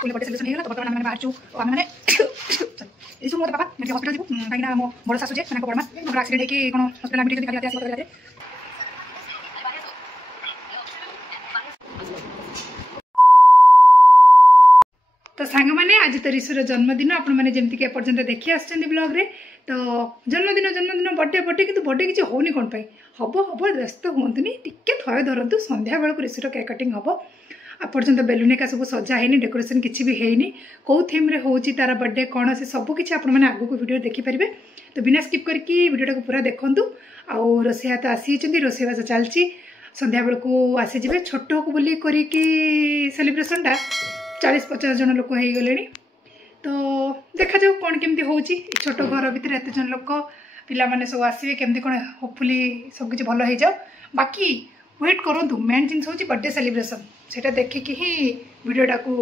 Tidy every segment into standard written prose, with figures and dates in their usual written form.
पुले birthday celebration हेला तो बर्तमान आमे बाहर छु आमे माने इसु मोर पापा मेरे हॉस्पिटल जीवु काइना मो बड़ सासु जे माने को बड़मा मोर एक्सीडेंट हे कि कोन हॉस्पिटल एडमिट दिखा आसी करले तो सांग मैंने आज तो ऋषुर जन्मदिन आपण मैंने जमती के पर्यंत देखी आछन ब्लॉग रे तो जन्मदिन बर्थडे किंतु बर्थडे किसी होनी कौन पाई हम हम व्यस्त हुंतुनि टिके थय धरतु संध्या बेलू ऋषुर केक कटिंग हम आपर्यंत बेलून का सब सजा है डेकोरेशन किसी भी है कौ थीम रे होची तार बर्थडे कौन से सब किसी आपण मैंने आगू वीडियो देखिपारे तो बिना स्किप करके वीडियो को पूरा देखूँ आउ रोसैया तो आसी रोसैबास चलती संध्या बेलू आसीजे छोट को बोली करी सेलिब्रेशन टा 40-50 जन लोक हो गले तो देखा जाऊ कौन केमती हो छोट घर भितर एत जन लोक पिला माने सब आसवे केमती कौन होपफुली सब किसी भल हो जाओ बाकी वेट करूँ मेन जिन हूँ बर्थडे सेलिब्रेशन से देखिकी ही वीडियोटा को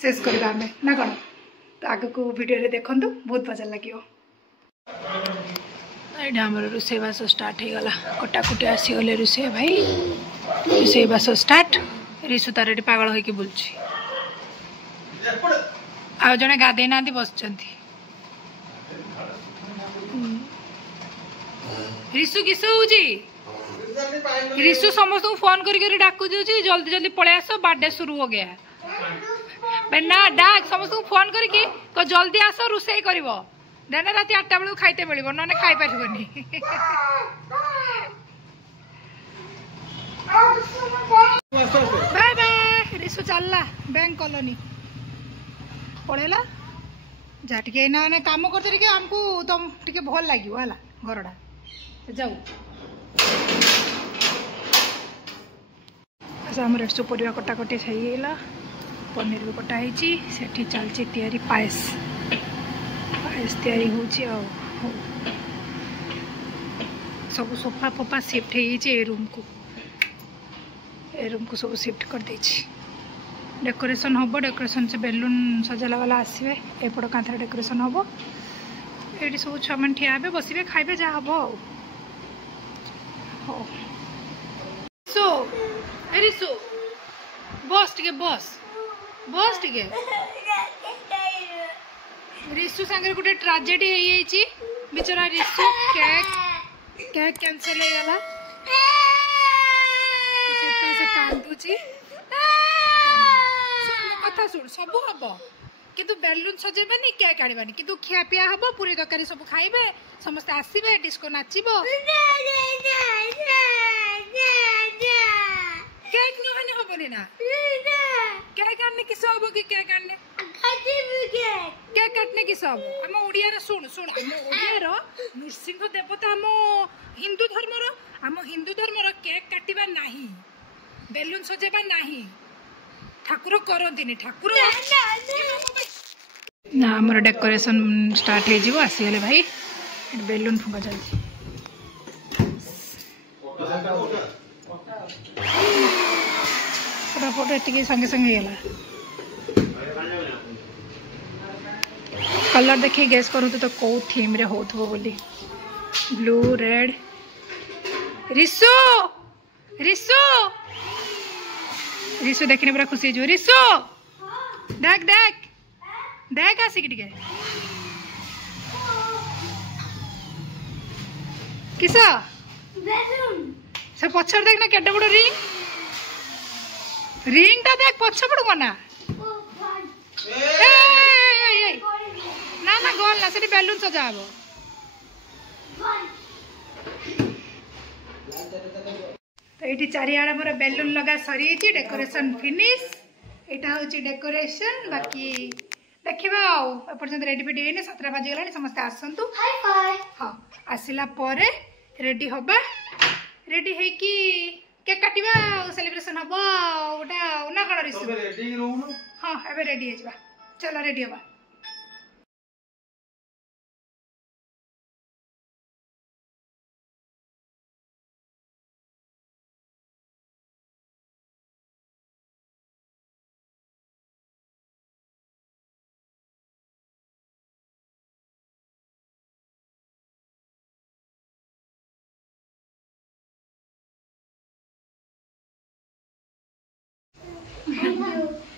शेष करवा आम ना कौन तो आग को वीडियो देखूँ बहुत मजा लगे यहाँ आम रोसैबास स्टार्ट हो गला कटाकुटी आसीगले रोसै भाई रोसैबास स्टार्ट ऋषु तार ये पागल होकर बुलूँ आ जड़े गाधे ना बस ऋषु किस हो ऋषु समस्त फोन करके डाकू जल्दी जल्दी पड़े आस बर्थडे शुरू हो गया ना डाक समस्त फोन करके जल्दी आस रोसई कर देने रात 8टा बेलू खाइते मिल ना खाई पार बाय बाय ऋषु चलला बैंक कॉलोनी पड़ेला जा टे ना कम करते आमको तुम टे भल लगे है घरटा जाऊ आम रेट परिवा कटाकटी सहीगला पनीर भी कटाई से चलती तैयारी पायस पायस तैयारी हो सब सोफा फोफा शिफ्ट हो रूम को सब शिफ्ट कर देछि डेकोरेशन हम डेकोरेशन से बेलून सजाला वाला आसवे एपट कांथर डेकोरेशन हम ये सब छुआ मैंने ठिया हे बसवे खाइबे जहाँ हम सो ऋषु बस टे बस बस टे ऋषु सांगे गोटे ट्राजेडी हो बिचरा ऋषु केक केक कैंसल हो गला से कांदुची कथा शुण सब हम किंतु बेलून सजेबानी केक आनिबानी किंतु खिया पिया हम पूरी तरकारी सब खाइबे समस्ते आसबे डिस्को नाचिबो केक नहने हबनी ना केक आने किस हम कि केक आने केक काटने किस हम आम ओडिया शुण शुण आम ओडिया नृसिंह देवता आम हिंदू धर्मर केक काटिबा नाही बेलून सजेबा नाही ठाकुर करती ठाकुर ना आमर डेकोरेशन स्टार्ट हो आसीगले भाई बेलून फुंका चलती फटाफट ये संगे संगे गला कलर देखिए गैस करूँ तो कौ थीम रे हो बोली ब्लू रेड ऋषु ऋषु ऋषु देखने पूरा खुशी हो ऋषु देख देख देख आसिक टे किस से पछर देख ना केटे बड़ रिंग रिंग टा देख पछ पड़ ना ना ना गल ना से बेलून सजा हम तो ये चारिआडे मोर बेलून लगा सरी डेकोरेशन फिनिश यहाँ हूँ डेकोरेशन बाकी देखा आपर्यंत रेडी फेडी है 7टा बाजीगला समस्ते आसतु हाँ आसला रेडी हवा रेडी है कि केक काटिबा सेलिब्रेशन हम गोटा ना कौन ऋषु हाँ एबे रेडी है चलो रेडी हवा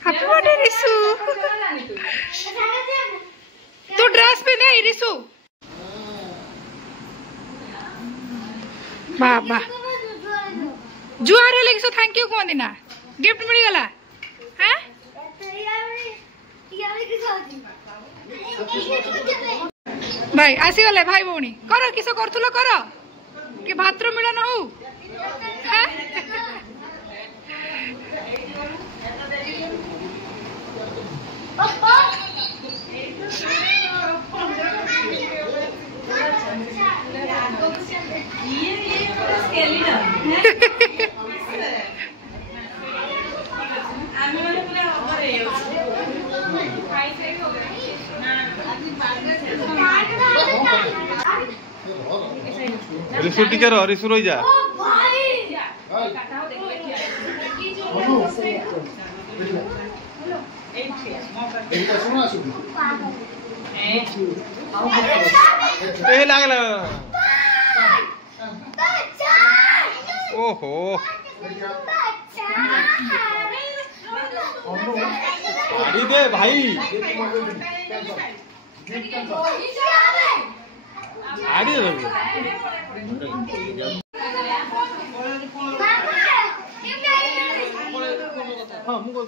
हैप्पी बर्थडे रिसु तू ड्रेस पहने रिसु बाबा जुआर लगे सो थैंक यू कहती ना गिफ्ट मिल गला हैं भाई आसी गले भाई भौणी कर किस करथुलो कर कि भात्र मिलन हो रिसु टीचर रिसु रही जा ए लागला ओहो गाड़ी दे भाई गाड़ी दे हाँ मुझको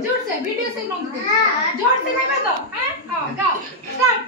जोर से वीडियो से जोर से गाइबा तो हैं हां गाओ स्टार्ट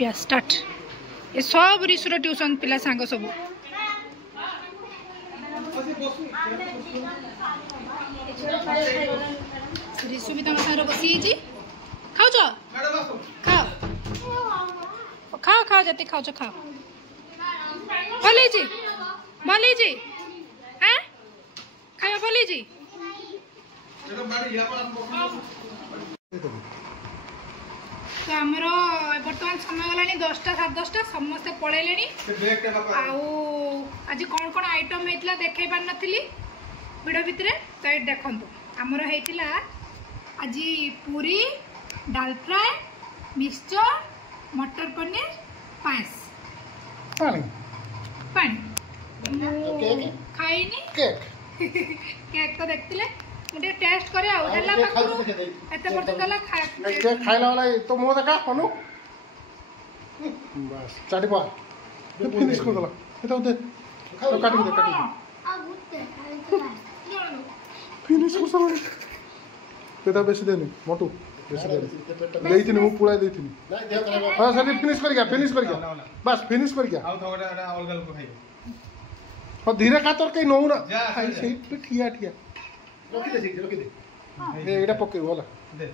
क्या स्टार्ट ये सब रिसुर ट्यूशन पिला सांग सब रिसु भी सागर बसी खाओ खाओ खाओ खाओ जते खाओ खाओ भले जी हैं खाया भले जी तो आमर बर्तमान समय गलानी 10टा 10:30 समस्ते पलैले आज कौन कौन आइटम होता देखई पार नी भिड़ भितर तो ये देखु आमर होता आज पूरी डाल फ्राए मिक्सचर मटर पनीर पायस पानी खाइनी केक तो देखते मुझे टेस्ट करे एते पर्यंत खाइला वाला तो मो देखा अनु बस चाटी पा फिनिश कर दला एटा दे काटी दे फिनिश कर सब पेटा बेसी देनी मोटू बेसी देनी देइथिनी मु पुळाई देइथिनी हां सरी फिनिश कर गया बस फिनिश कर गया आउ थोड़ा अलग अलग खाइ हां धीरे का तोर कई नौ ना खाई से ठिया ठिया रखी दे ए एटा पके वाला दे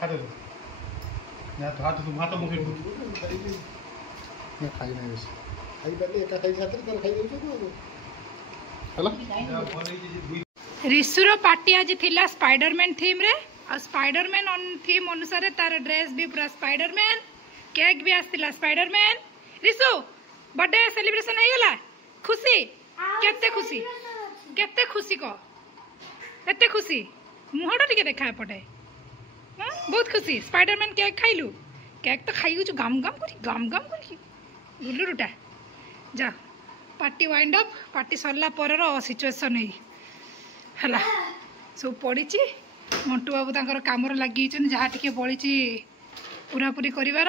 हाथ दे या तो हाथ मुखे मैं खाई नहीं बेसी खाइ पले एका खाइ साथे तर खाइ देउ हला ऋषुर पार्टी आज थिला स्पाइडरमैन थीम रे और स्पाइडरमैन थीम अनुसार तार ड्रेस भी पूरा स्पाइडरमैन केक भी आसला स्पाइडरमैन ऋषु बर्थडे सेलिब्रेशन हो गला खुशी केते खुशी को एते खुशी मुहटा टिके देखा एपटे बहुत खुशी स्पाइडरमैन केक खाइलु केक तो खाई गु गम गम करी गुलुरुटा जा पार्टी वाइंड अप पार्टी सरला पर सिचुएशन है हला सब पड़ी मंटू बाबू तांकर कामर लगी जहाँ टिके पड़ी पूरा पूरी करिवार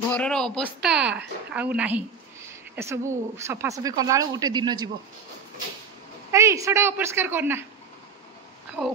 घर अवस्था आउ नाही ए सबू सफासफी कला गोटे दिन जीव ए सड़ा अपरिष्कार करना हो